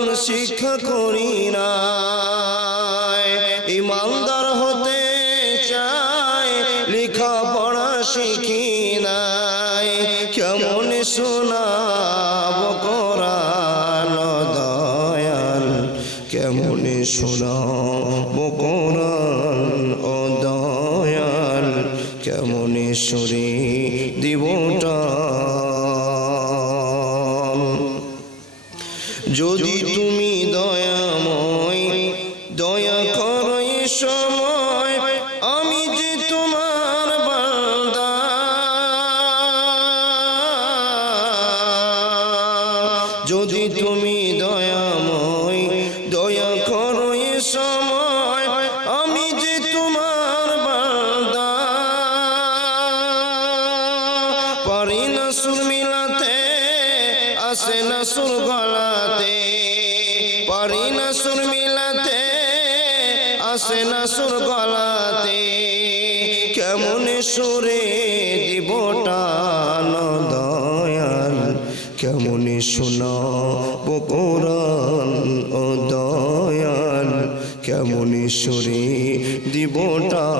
কোরআন শিক্ষা করি না, ইমানদার হতে চাই লেখাপড়া শিখি নাই, কেমন শোনাব কোরআন দয়াল, কেমন শোনাব কোরআন ও দয়াল, কেমন সুরে দিবটা। যদি তুমি দয়াময় দয়া করো এ সময়, আমি যে তোমার বান্দা, যদি তুমি দয়াময় দয়া করো এ সময়, আমি যে তোমার বান্দা। পারি না সুর মিলাতে, আসে না সুর গলাতে, পারি না সুর মিলাতে, আসে না সুর গলাতে, কেমন সুরে দিব টান দয়াল, কেমন শোনাব কোরআন ও দয়াল, কেমন সুরে দিব টান।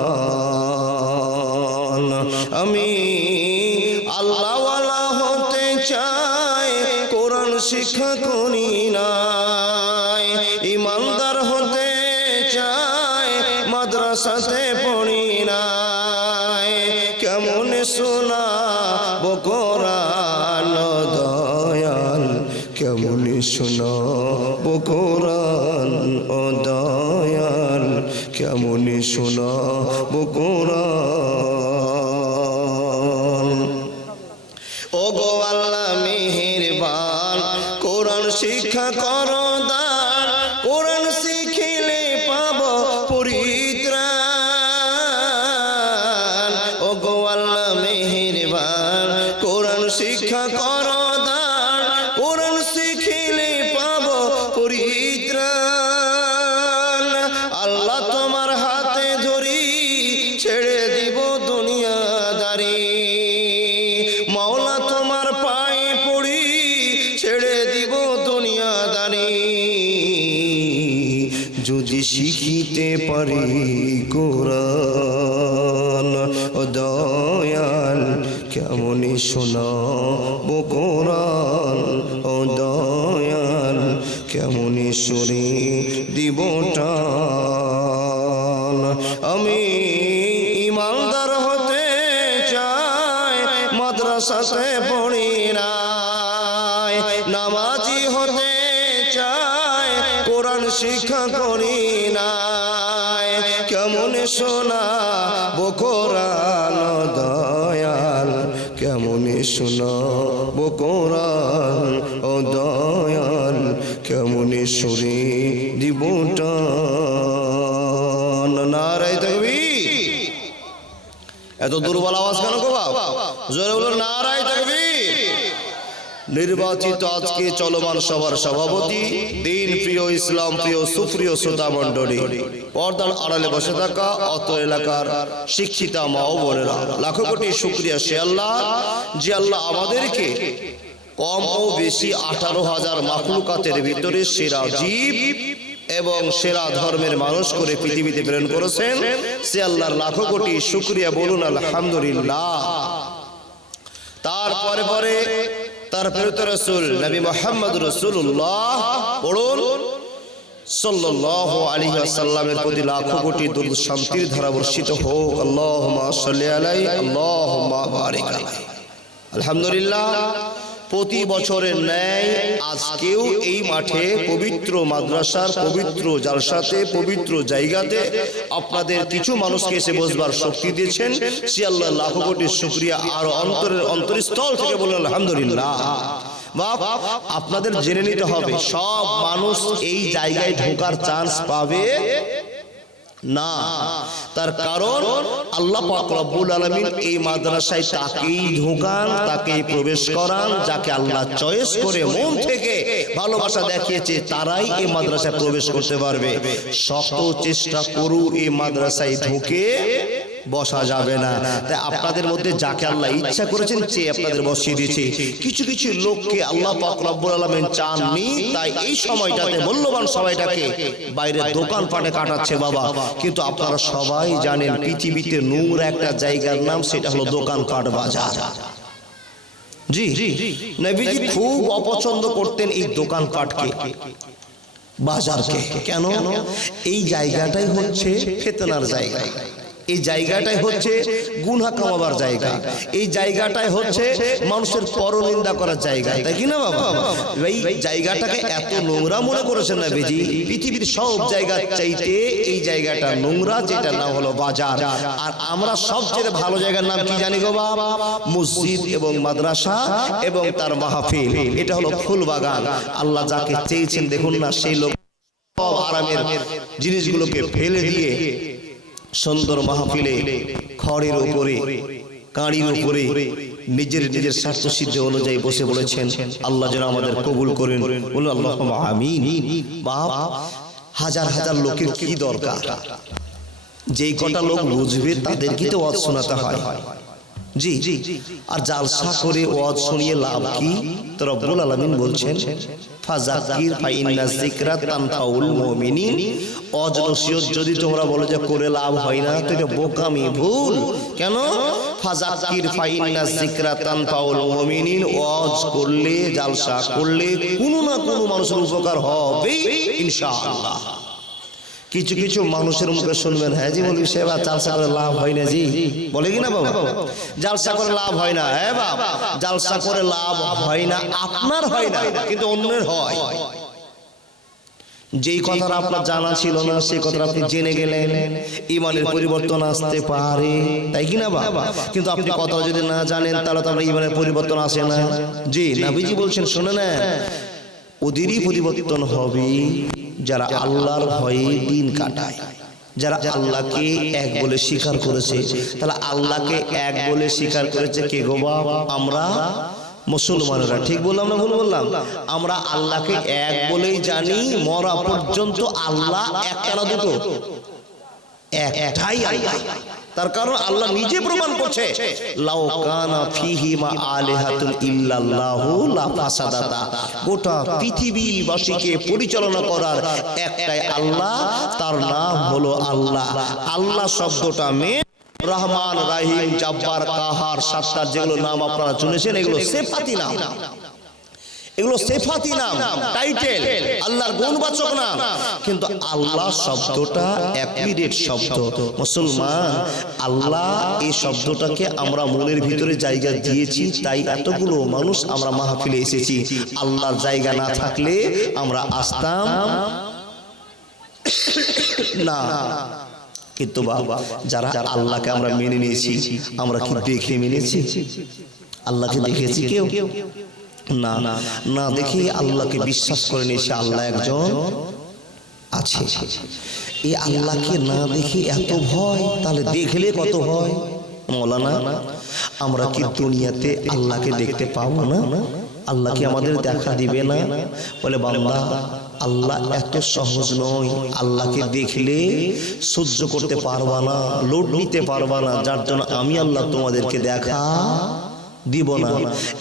আমি আল্লাহওয়ালা হতে চাই, কোরআন শিক্ষা করি নাই, ইমানদার হতে চাই মাদ্রাসাতে পড়ি নাই, কেমন শোনাব কোরআন দয়াল, কেমন শোনাব কোরআন ও দয়াল, কেমন শোনাব কোরআন। ও গো আল্লাহ মেহেরবান, কোরআন শিক্ষা করো দান, কোরআন শিখিলে পাব পরিত্রাণ। ও গো আল্লাহ মেহেরবান, কোরআন শিক্ষা করো দান, কোরআন শিখিলে পাব পরিত্রাণ। আল্লাহ তোমার হাতে ধরি ছেড়ে দিব দুনিয়াদারি, মাওলা তোমার পায়ে পড়ি ছেড়ে দিব দুনিয়াদারি। যদি শিখিতে পারি কোরআন ও দয়াল, কেমন শোনাব কোরআন ও দয়াল, কেমন সুরে দিব টান। আমি ইমানদার হতে চাই মাদ্রাসাতে পড়ি নাই, নামাজি হতে চাই কোরআন শিক্ষা করি নাই, কেমন শোনাব কোরআন দয়াল, কেমন শোনাব কোরআন ও দয়াল, কেমন সুরে দিব টান। নারায়ে তাকবীর। এত দুর্বল আওয়াজ কেন গো বাবা? জোরে বলো নারায়ে তাকবীর। নির্বাচিত আজকে চলমান সভার সভাপতি, দিন প্রিয় ইসলাম প্রিয় সুপ্রিয় শ্রোতা মণ্ডলী, পর্দার আড়ালে বসে থাকা অত এলাকার শিক্ষিতা মা ও বোনেরা, লাখো কোটি শুকরিয়া সে আল্লাহ, যে আল্লাহ আমাদেরকে কম ও বেশি 18,000 মাখলুকাতের ভিতরে সেরা জীব এবং সেরা ধর্মের মানুষ করে পৃথিবীতে প্রেরণ করেছেন। সে আল্লাহর লাখো কোটি শুকরিয়া, বলুন আলহামদুলিল্লাহ। তারপরে পরে তার প্রেরিত রাসূল নবী মুহাম্মদ রাসূলুল্লাহ পড়ুন সাল্লাল্লাহু আলাইহি ওয়াসাল্লামের প্রতি লাখো কোটি দরুদ শান্তির ধারা বর্ষিত হোক। আল্লাহুম্মা সাল্লি আলাইহি, আল্লাহুম্মা বারিক আলাইহি। আলহামদুলিল্লাহ, প্রতি বছরের ন্যায় আজকেও এই মাঠে পবিত্র মাদ্রাসার পবিত্র জালসাতে পবিত্র জায়গাতে আপনাদের কিছু মানুষকে এসে বসবার শক্তি দিয়েছেন। সে আল্লাহ লাখো কোটি শুকরিয়া। আর অন্তরস্থল থেকে বলুন আলহামদুলিল্লাহ। বাপ, আপনাদের জেনে নিতে হবে, সব মানুষ এই জায়গায় ঢোকার চান্স পাবে না। তার কারণ আল্লাহ পাক রব্বুল আলামিন এই মাদ্রাসায় তাকেই ঢোকান, তাকেই প্রবেশ করান, যাকে আল্লাহ চয়েস করে মন থেকে ভালোবাসা দেখিয়েছে তারাই এই মাদ্রাসায় প্রবেশ করতে পারবে। শত চেষ্টা করু এই মাদ্রাসায় ঢুকে বসা যাবে না। তাই আপনাদের মধ্যে যাকে আল্লাহ ইচ্ছা করেছেন চেয়ে আপনাদের বসিয়ে দিয়েছে। কিছু কিছু লোককে আল্লাহ পাক রব্বুল আলামিন চাননি, তাই এই সময়টাতে মূল্যবান সময়টাকে বাইরে দোকানপাটে কাটাচ্ছে বাবা। কিন্তু আপনারা সবাই জানেন পৃথিবীতে নোংরা একটা জায়গার নাম, সেটা হলো দোকানপাট বাজার। জি, নবীজি খুব অপছন্দ করতেন এই দোকানপাটকে, বাজারকে। কেন? এই জায়গাটাই হচ্ছে ফিতনার জায়গা, এই জায়গাটাই হচ্ছে গুনাহ কামাবার জায়গা, এই জায়গাটাই হচ্ছে মানুষের পরনিন্দা করার জায়গা, তাই কি না বাবা? এই জায়গাটাকে এত নোংরা মনে করেছেন নবীজি, পৃথিবীর সব জায়গার চাইতে এই জায়গাটা নোংরা, যেটা নাম হলো বাজার। আর আমরা সবচেয়ে ভালো জায়গার নাম কি জানি গো বাবা? মসজিদ এবং মাদ্রাসা এবং তার মাহফিল, এটা হলো ফুল বাগান। আল্লাহ যাকে চেয়েছেন দেখুন না, সেই লোক সব আরামের জিনিসগুলোকে ফেলে দিয়ে সুন্দর মাহফিলে খড়ের উপরে, কাঁড়ির উপরে নিজের নিজের স্বার্থ সিদ্ধি অনুযায়ী বসে বলেছেন, আল্লাহ যেন আমাদের কবুল করেন, বলুন আল্লাহুম্মা আমিন। বাপ, হাজার হাজার লোকের কি দরকার? যেই কটা লোক বুঝবে তাদেরকে তো ওয়াজ শোনাতে হয়। জি, আর জালসা করে ওয়াজ শুনিয়ে লাভ কি? তো রব্বুল আলামিন বলছেন, ফাযাক্কির ফাইন্না যিকরা তানফাউল মুমিনিন। ওয়াজ নসিহত যদি তোমরা বলো যে করে লাভ হয় না, তো এটা বোকামি, ভুল। কেন? ফাযাক্কির ফাইন্না যিকরা তানফাউল মুমিনিন। ওয়াজ করলে, জালসা করলে কোনো না কোনো মানুষের উপকার হবে ইনশাআল্লাহ। কিছু কিছু মানুষের মুখে শুনবেন, হ্যাঁ জি বলবি সে জালসা করে লাভ হয় না। জি বলে কি না বাবা? জালসা করে লাভ হয় না। হ্যাঁ বাবা, জালসা করে লাভ হয় না, আপনার হয় না কিন্তু অন্যের হয়। যেই কথাটা আপনার জানা ছিল না সেই কথাটা আপনি জেনে গেলেন, ইমানের পরিবর্তন আসতে পারে, তাই কি না বাবা? কিন্তু আপনি কথাটা যদি না জানেন তাহলে তো আপনার ইমানের পরিবর্তন আসে না। জি, নবীজি বলছেন, শুনে না, ওদেরই পরিবর্তন হবে যারা আল্লাহর ভয়ে দিন কাটায়, যারা আল্লাহকে এক বলে স্বীকার করেছে। তাহলে আল্লাহকে এক বলে স্বীকার করেছে কে গো বাপ? আমরা মুসলমানেরা। ঠিক বললাম না ভুল বললাম? আমরা আল্লাহকে এক বলেই জানি, মরা পর্যন্ত আল্লাহ একটা না দুটো, একটাই আল্লাহ। তার কারণ আল্লাহ নিজে প্রমাণ করছে, লাউ কানা ফীহিমা আলিহাতুন ইল্লাল্লাহু লা ফাসাদাতা। গোটা পৃথিবীবাসীকে পরিচালনা করার একটাই আল্লাহ, তার নাম হলো আল্লাহ। আল্লাহ শব্দটা রহমান, রাহিম, জব্বার, কাহার, সাত্তার, যেগুলো নাম আপনারা শুনেছেন, এগুলো সিফাতি নাম, এগুলো সিফাতি নাম, টাইটেল, আল্লাহর গুণবাচক নাম। কিন্তু আল্লাহ শব্দটা অ্যাপ্লিকেট শব্দ। মুসলমান, আল্লাহ এই শব্দটাকে আমরা মনের ভিতরে জায়গা দিয়েছি, তাই এতগুলো মানুষ আমরা মাহফিলে এসেছি। আল্লাহর জায়গা না থাকলে আমরা আসতাম না। কিন্তু বাবা, যারা আল্লাহকে আমরা মেনে নিয়েছি, আমরা কি দেখে মেনেছি? আল্লাহকে দেখেছি কেউ? না, না দেখে আল্লাহকে বিশ্বাস করে নিয়েছে আল্লাহ একজন আছে। এই আল্লাহকে না দেখে এত ভয়, তাহলে দেখলে কত ভয়? মৌলানা, আমরা কি দুনিয়াতে আল্লাহকে দেখতে পাবো না? আল্লাহ কি আমাদের দেখা দিবে না? বলে বান্দা, আল্লাহ এত সহজ নয়। আল্লাহকে দেখলে সহ্য করতে পারবা না, লোড নিতে পারবা না, যার জন্য আমি আল্লাহ তোমাদেরকে দেখা দিব না।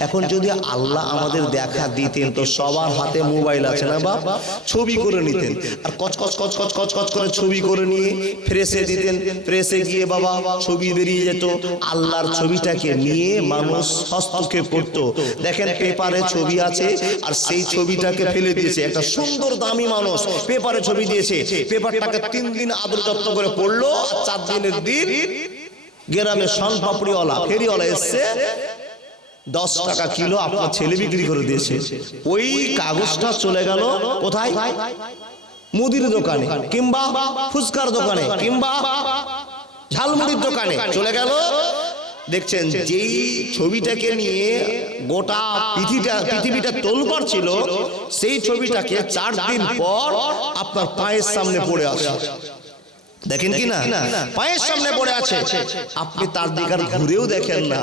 এখন যদি আল্লাহ আমাদের দেখা দিতেন তো সবার হাতে মোবাইল আছে না বাপ, ছবি করে নিতেন, আর কচ কচ কচ কচ কচ কচ করে ছবি করে নিয়ে প্রেসে দিতেন। প্রেসে গিয়ে বাবা ছবি বেরিয়ে যেত। আল্লাহর ছবিটাকে নিয়ে মানুষ হস্তক্ষেপ করত। দেখেন পেপারে ছবি আছে আর সেই ছবিটাকে ফেলে দিয়েছে। একটা সুন্দর দামি মানুষ পেপারে ছবি দিয়েছে, পেপারটাকে 3 দিন আদর যত্ন করে পড়লো, আর 4 দিনের দিন গ্রামে সন পাপড়িওয়ালা ফেরিওয়ালা এসছে, 10 টাকা কিলো আপনার ছেলে বিক্রি করে দিয়েছে। ওই কাগজটা চলে গেল কোথায়? মুদির দোকানে, কিংবা ফুচকার দোকানে, কিংবা ঝালমুড়ির দোকানে চলে গেল। দেখছেন, যেই ছবিটাকে নিয়ে গোটা পৃথিবীটা তোলপাড় ছিল, সেই ছবিটাকে 4 দিন পর আপনার পায়ের সামনে পড়ে আসে। দেখেন কি না পায়ের সামনে পড়ে আছে, আপনি তার দিকে আর ঘুরেও দেখেন না।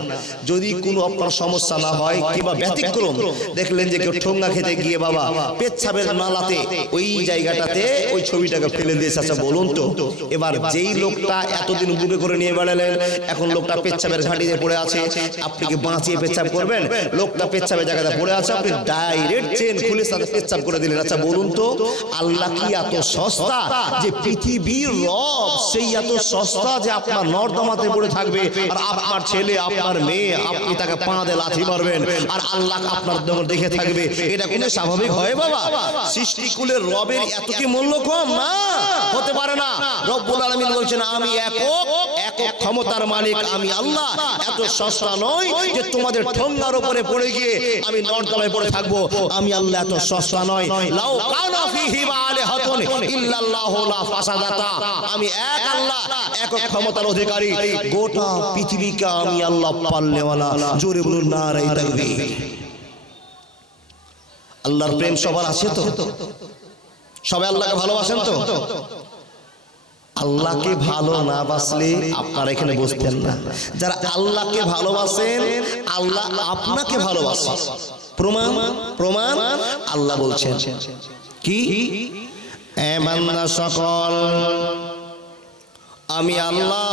যদি কোনো আপনার সমস্যা না হয় কিংবা ব্যতিক্রম দেখলেন যে কেউ ঠোঙ্গা খেতে গিয়ে বাবা পেচ্ছাবের নালাতে ওই জায়গাটাতে ওই ছবিটাকে ফেলে দিয়েছে, আচ্ছা বলুন তো এবার যেই লোকটা এতদিন বুকে করে নিয়ে বেড়ালেন, এখন লোকটা পেচ্ছাবের ঘাটিতে পড়ে আছে, আপনি কি বাঁচিয়ে পেচ্ছাব করবেন? লোকটা পেচ্ছাবের জায়গাতে পড়ে আছে, আপনি ডাইরেক্ট চেন খুলে সাথে পেচ্ছাব করে দিলেন। আচ্ছা বলুন তো আল্লাহ কি এত সস্তা যে পৃথিবীর রব সেই এত সস্তা যে আপনার নর্দমাতে পড়ে থাকবে, আর আপনার ছেলে আপনার মেয়ে আপনি তাকে পা দিয়ে লাথি মারবেন আর আল্লাহ আপনার দেখে থাকবে? এটা কোনো স্বাভাবিক হয় বাবা? সৃষ্টিকুলের রবের এত কি মূল্য কম? না, হতে পারে না। রব্বুল আলামিন বলছেন আমি একক ক্ষমতার মালিক, আমি আল্লাহ এত সস্তা নয় যে তোমাদের ঠোঙ্গার উপরে পড়ে গিয়ে আমি নর্দমায় পড়ে থাকবো। আমি আল্লাহ এত সস্তা নয়। লাউ কানা ফীহি আলিহাতুন ইল্লাল্লাহু লা ফাসাদাতা, আমি এক আল্লাহ একক ক্ষমতার অধিকারী, গোটা পৃথিবীকে আমি আল্লাহ পালনেওয়ালা। জোরে বলুন নারায়ে তাকবীর। আল্লাহর প্রেম সবার আছে তো? সবাই আল্লাহকে ভালোবাসেন তো? আল্লাহকে ভালো না বাসলে আপনারা এখানে বসতেন না। যারা আল্লাহকে ভালোবাসেন আল্লাহ আপনাকে ভালোবাসেন। প্রমাণ আল্লাহ বলছেন কি, এ বান্দা সকল আমি আল্লাহ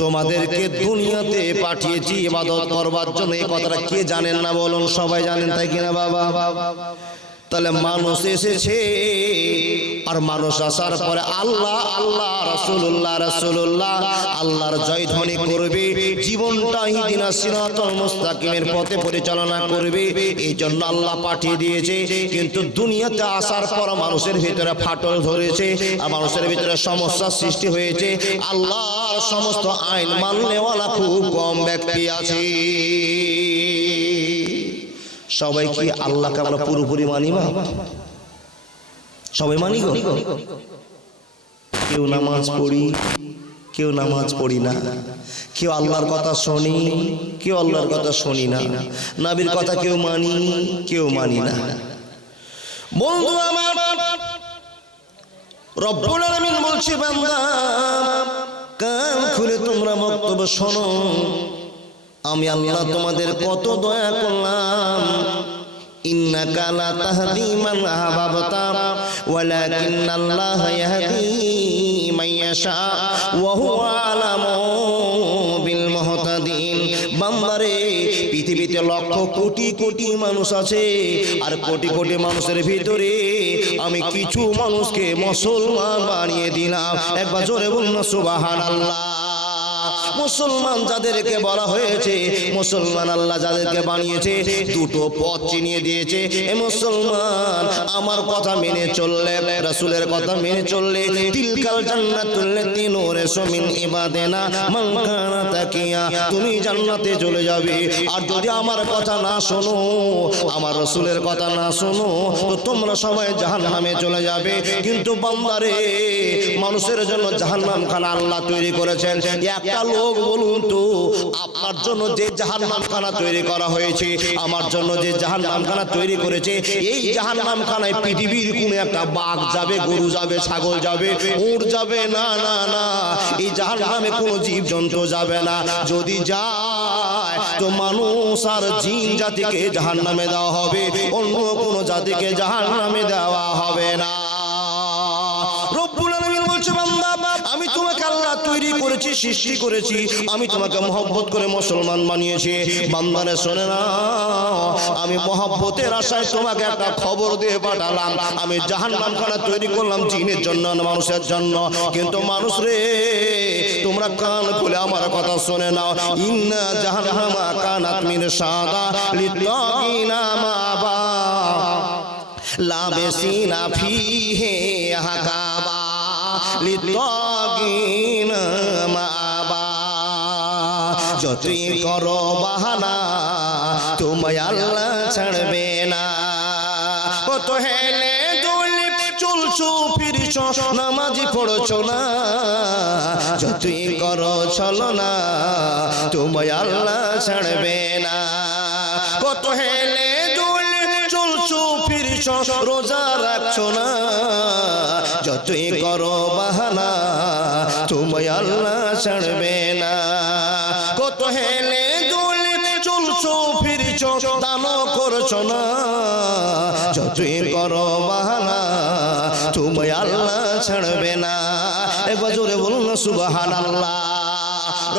তোমাদেরকে দুনিয়াতে পাঠিয়েছি ইবাদত করবার জন্য। এই কথাটা কে জানেন না বলুন? সবাই জানেন তাই কিনা বাবা? তাহলে মানুষ এসেছে, আর মানুষ আসার পরে আল্লাহ আল্লাহ রাসূলুল্লাহ রাসূলুল্লাহ আল্লাহর জয়ধ্বনি করবে, জীবনটা ইহদিনা সিরাতাল মুস্তাকিমের পথে পরিচালনা করবে। এই জন্য আল্লাহ পাঠিয়ে দিয়েছে। কিন্তু দুনিয়াতে আসার পর মানুষের ভিতরে ফাটল ধরেছে, আর মানুষের ভিতরে সমস্যার সৃষ্টি হয়েছে। আল্লাহর সমস্ত আইন মাননেওয়ালা খুব কম ব্যক্তি আছে। সবাই কি আল্লাহকে আমরা পুরোপুরি মানি? সবাই মানি গো? কেউ নামাজ পড়ি, কেউ নামাজ পড়ি না, কেউ আল্লাহর কথা শুনি, কেউ আল্লাহর কথা শুনি না, নবীর কথা কেউ মানি, কেউ মানি না। বন্ধু আমার, রব্বুল আলামিন বলছে বান্দা কান খুলে তোমরা বক্তব্য শোনো। আমি আল্লাহ তোমাদের কত দয়া করলাম। ইন্নাকা লা তাহদি মান আহবাবতা ওয়ালাকিন্নাল্লাহা ইয়াহদি মান ইয়াশা ওয়া হুয়া আলামু বিল মুহতাদিন। বান্দারে পৃথিবীতে লক্ষ কোটি কোটি মানুষ আছে, আর কোটি কোটি মানুষের ভিতরে আমি কিছু মানুষকে মুসলমান বানিয়ে দিলাম। একবার জোরে বলুন সুবহানাল্লাহ। মুসলমান যাদেরকে বলা হয়েছে, মুসলমান আল্লাহ যাদেরকে বানিয়েছে, দুটো পথ চিনিয়ে দিয়েছে। এ মুসলমান আমার কথা মেনে চললে, রাসূলের কথা মেনে চললে, তিলকাল জান্নাতুল লাতী নুরিসু মিন ইবাদিনা মান কানা তাকিয়া, তুমি জান্নাতে চলে যাবে। আর যদি আমার কথা না শোনো, আমার রাসূলের কথা না শোনো, তো তোমরা সবাই জাহান্নামে চলে যাবে। কিন্তু বান্দারে মানুষের জন্য জাহান্নামখানা আল্লাহ তৈরি করেছেন। একটা লোক বলুন তো, আপনার জন্য যে জাহান্নামখানা তৈরি করা হয়েছে, আমার জন্য যে জাহান্নামখানা তৈরি করেছে, এই জাহান্নামখানায় পৃথিবীর কোন একটা বাঘ যাবে, গরু যাবে, ছাগল যাবে, উট যাবে? না না না, এই জাহান্নামে কোনো জীবজন্তু যাবে না। যদি যায় তো মানুষ আর জিন জাতিকে জাহান্নামে দেওয়া হবে, অন্য কোনো জাতিকে জাহান্নামে দেওয়া হবে না। রব্বুল আলামিন বলছে বান্দা আমি তোমাকে আল্লাহ তৈরি করেছি, সৃষ্টি করেছি, আমি তোমাকে মহব্বত করে মুসলমান বানিয়েছি। বান্দারে শোনে না, আমি মহব্বতের আশায় তোমাকে একটা খবর দিয়ে পাঠালাম। আমি জাহান্নামখানা তৈরি করলাম জিনের জন্য, মানুষের জন্য। কিন্তু মানুষ রে, তোমরা কান খুলে আমার কথা শুনে নাও। ইন্না জাহান্নামা কানাত মিরসাদা লিত্তাগিনা মাবা লাবিসিনা ফীহি আহকাবা লিত্তাগিনা মাবা। যতই করো বাহানা তোমায় আল্লাহ ছাড়বে না। কত হেলে দুলে চলছো ফিরছো, নামাজি পড়ছো না, যতই করো ছলনা তোমায় আল্লাহ ছাড়বে না। কত হেলে দুলে চলছো ফিরছো, রোজা রাখছো না, যতই করো বাহানা আল্লাহ ছাড়বে না। কত হেলে দুলে চলছো ফিরছো দানও করছো না, যতই করো বাহানা তোমায় আল্লাহ ছাড়বে না। একবার জোরে বলুন না সুবহানাল্লাহ।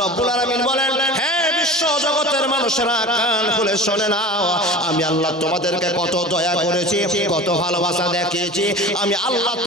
রব্বুল আলামিন বলেন, হে বিশ্ব জগতের মানুষেরা কান খুলে শুনে নাও, আমি আল্লাহ তোমাদেরকে কত দয়া করেছি, কত ভালোবাসা দেখিয়েছি। আমি আল্লাহ